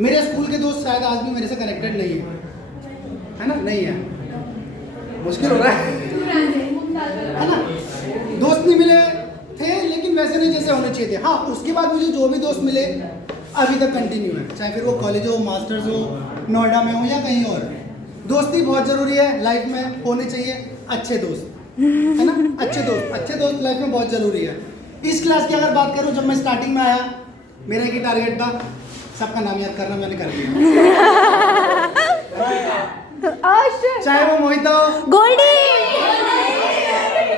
मेरे स्कूल के दोस्त शायद आज भी मेरे से कनेक्टेड नहीं है ना? नहीं है, मुश्किल हो रहा है ना? दोस्त नहीं मिले थे, लेकिन वैसे नहीं जैसे होने चाहिए थे। हाँ, उसके बाद मुझे जो भी दोस्त मिले अभी तक कंटिन्यू है, चाहे फिर वो कॉलेज हो, मास्टर्स हो, नोएडा में हो या कहीं और। दोस्ती बहुत जरूरी है लाइफ में, होने चाहिए अच्छे दोस्त, है ना? अच्छे दोस्त लाइफ में बहुत जरूरी है। इस क्लास की अगर बात करूं, जब मैं स्टार्टिंग में आया, मेरा एक ही टारगेट था, सबका नाम याद करना, मैंने कर लिया। चाहे वो मोहित हो, गोल्डी,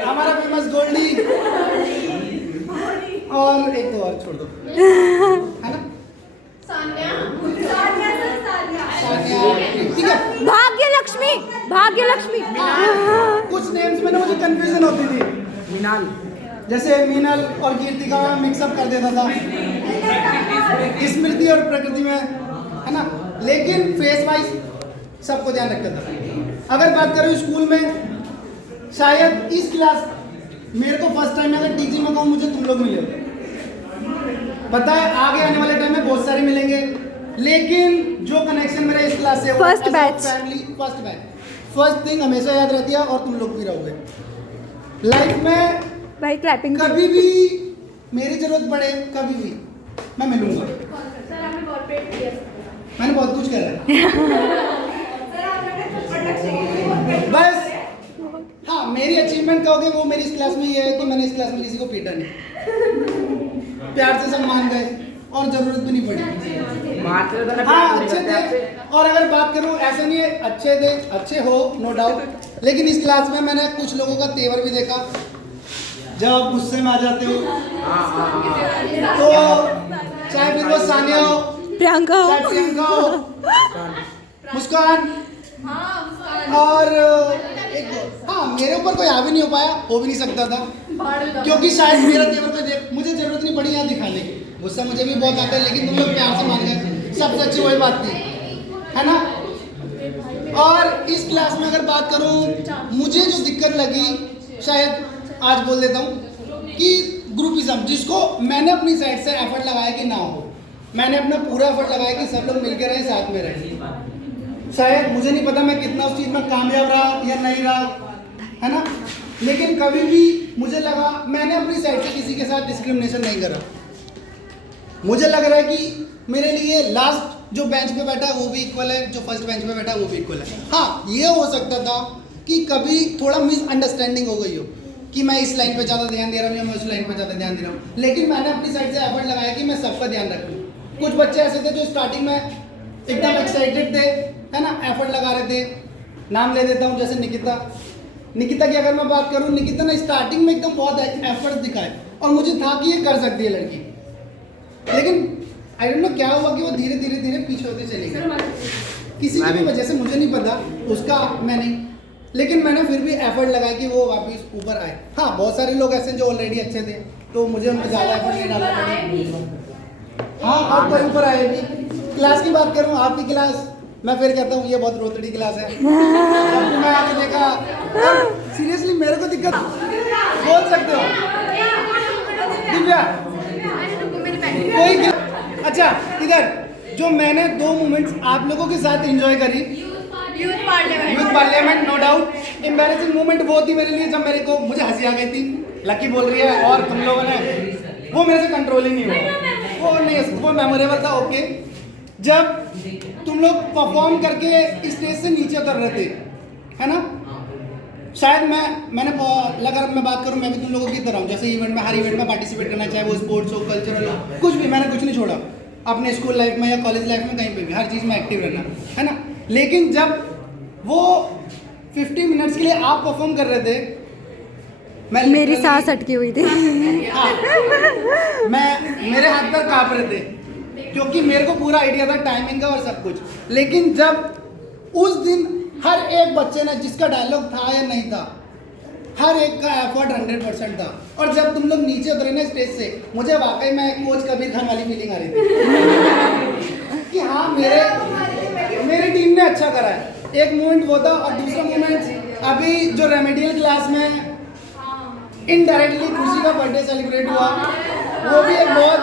हमारा फेमस गोल्डी, और एक दो और छोड़ दो, है ना? सान्या, ठीक है। भाग्यलक्ष्मी, भाग्यलक्ष्मी। कुछ नेम्स में ना मुझे कंफ्यूजन होती थी, मीनाल, जैसे मीनल और कीर्ति का मैं मिक्सअप कर देता था, स्मृति और प्रकृति में, है ना? लेकिन फेस वाइज सबको ध्यान रखता था। अगर बात करूँ स्कूल में, शायद इस क्लास मेरे को फर्स्ट टाइम अगर टीचिंग में कहूँ, मुझे तुम लोग मिले, पता है आगे आने वाले टाइम में बहुत सारे मिलेंगे, लेकिन जो कनेक्शन मेरा इस क्लास से first batch, family, first thing हमेशा याद रहती है, और तुम लोग भी रहोगे लाइफ में। भाई क्लैपिंग, कभी भी मेरी जरूरत पड़े, कभी भी मैं मिलूंगा। मैंने बहुत कुछ करा बस। हाँ, मेरी अचीवमेंट कहोगे वो मेरी इस क्लास में ये है कि मैंने इस क्लास में किसी को पीटा नहीं, प्यार से सब मान गए और जरूरत भी नहीं पड़ी। हाँ, अच्छे थे। और अगर बात करूँ, ऐसा नहीं है, अच्छे हो नो डाउट, लेकिन इस क्लास में मैंने कुछ लोगों का तेवर भी देखा। जब आप गुस्से में आ जाते हो तो चाहे फिर वो सानिया हो, प्रियंका हो, मुस्कान, और एक दो, हाँ, मेरे ऊपर कोई आ भी नहीं हो पाया, हो भी नहीं सकता था, क्योंकि शायद मेरा तेवर को देख मुझे जरूरत नहीं पड़ी यहाँ दिखाने की। गुस्सा मुझे भी बहुत आता है, लेकिन तुम लोग प्यार से मान गए, सबसे अच्छी वही बात थी, है ना? और इस क्लास में अगर बात करूँ, मुझे जो दिक्कत लगी, शायद आज बोल देता हूँ कि ग्रुपिज्म, जिसको मैंने अपनी साइड से एफर्ट लगाया कि ना हो, मैंने अपना पूरा एफर्ट लगाया कि सब लोग मिलकर रहे, साथ में रहे। शायद मुझे नहीं पता मैं कितना उस चीज़ में कामयाब रहा या नहीं रहा, है ना? लेकिन कभी भी मुझे लगा, मैंने अपनी साइड से किसी के साथ डिस्क्रिमिनेशन नहीं करा। मुझे लग रहा है कि मेरे लिए लास्ट जो बेंच पे बैठा है वो भी इक्वल है, जो फर्स्ट बेंच पे बैठा है वो भी इक्वल है। हाँ, ये हो सकता था कि कभी थोड़ा मिसअंडरस्टैंडिंग हो गई हो कि मैं इस लाइन पे ज़्यादा ध्यान दे रहा हूँ या मैं उस लाइन पे ज़्यादा ध्यान दे रहा हूँ, लेकिन मैंने अपनी साइड से एफर्ट लगाया कि मैं सबका ध्यान रखूँ। कुछ बच्चे ऐसे थे जो स्टार्टिंग में एकदम एक्साइटेड थे, है ना, एफर्ट लगा रहे थे। नाम ले देता हूँ, जैसे निकिता की अगर मैं बात करूँ, निकिता ने स्टार्टिंग में एकदम बहुत एफर्ट दिखाए और मुझे था कि ये कर सकती है लड़की, लेकिन आई डोंट नो क्या हुआ कि वो धीरे धीरे पीछे होते चले गए, किसी की भी वजह से, मुझे नहीं पता उसका, मैं नहीं, लेकिन मैंने फिर भी एफर्ट लगाया कि वो वापस ऊपर आए। हाँ, बहुत सारे लोग ऐसे जो ऑलरेडी अच्छे थे, तो मुझे उनको ज़्यादा एफर्ट नहीं डालना पड़ा। हाँ, आप तो ऊपर आए भी। क्लास की बात करूँ, आपकी क्लास, मैं फिर कहता हूँ ये बहुत रोतड़ी क्लास है। मैं आके देखा, सीरियसली मेरे को दिक्कत, बोल सकते हो दिव्या कोई। अच्छा, इधर जो मैंने 2 मोमेंट्स आप लोगों के साथ एंजॉय करी, youth parliament, no doubt embarrassing moment वो थी मेरे लिए, जब मुझे हंसी आ गई थी, लकी बोल रही है, और तुम लोगों ने, वो मेरे से कंट्रोल ही नहीं हुआ, वो मेमोरेबल था। ओके, जब तुम लोग परफॉर्म करके स्टेज से नीचे उतर रहे थे, है ना? शायद मैंने अगर मैं बात करूं, मैं भी तुम लोगों की तरह हूं, जैसे इवेंट में, हर इवेंट में पार्टिसिपेट करना, चाहे वो स्पोर्ट्स हो, कल्चरल हो, कुछ भी, मैंने कुछ नहीं छोड़ा अपने स्कूल लाइफ में या कॉलेज लाइफ में, कहीं पे भी हर चीज़ में एक्टिव रहना, है ना? लेकिन जब वो 50 मिनट्स के लिए आप परफॉर्म कर रहे थे, मैं मेरी सांस अटकी हुई थी। मेरे हाथ पैर कांप रहे थे, क्योंकि मेरे को पूरा आइडिया था टाइमिंग का और सब कुछ। लेकिन जब उस दिन हर एक बच्चे ने, जिसका डायलॉग था या नहीं था, हर एक का एफर्ट 100% था, और जब तुम लोग नीचे उतरे ना स्टेज से, मुझे वाकई में कोच कबीर खान वाली फीलिंग आ रही थी कि हाँ, मेरी टीम ने अच्छा करा है। एक मोमेंट वो था, और दूसरा मोमेंट अभी जो रेमेडियल क्लास में इनडायरेक्टली खुशी का बर्थडे सेलिब्रेट हुआ, वो भी एक बहुत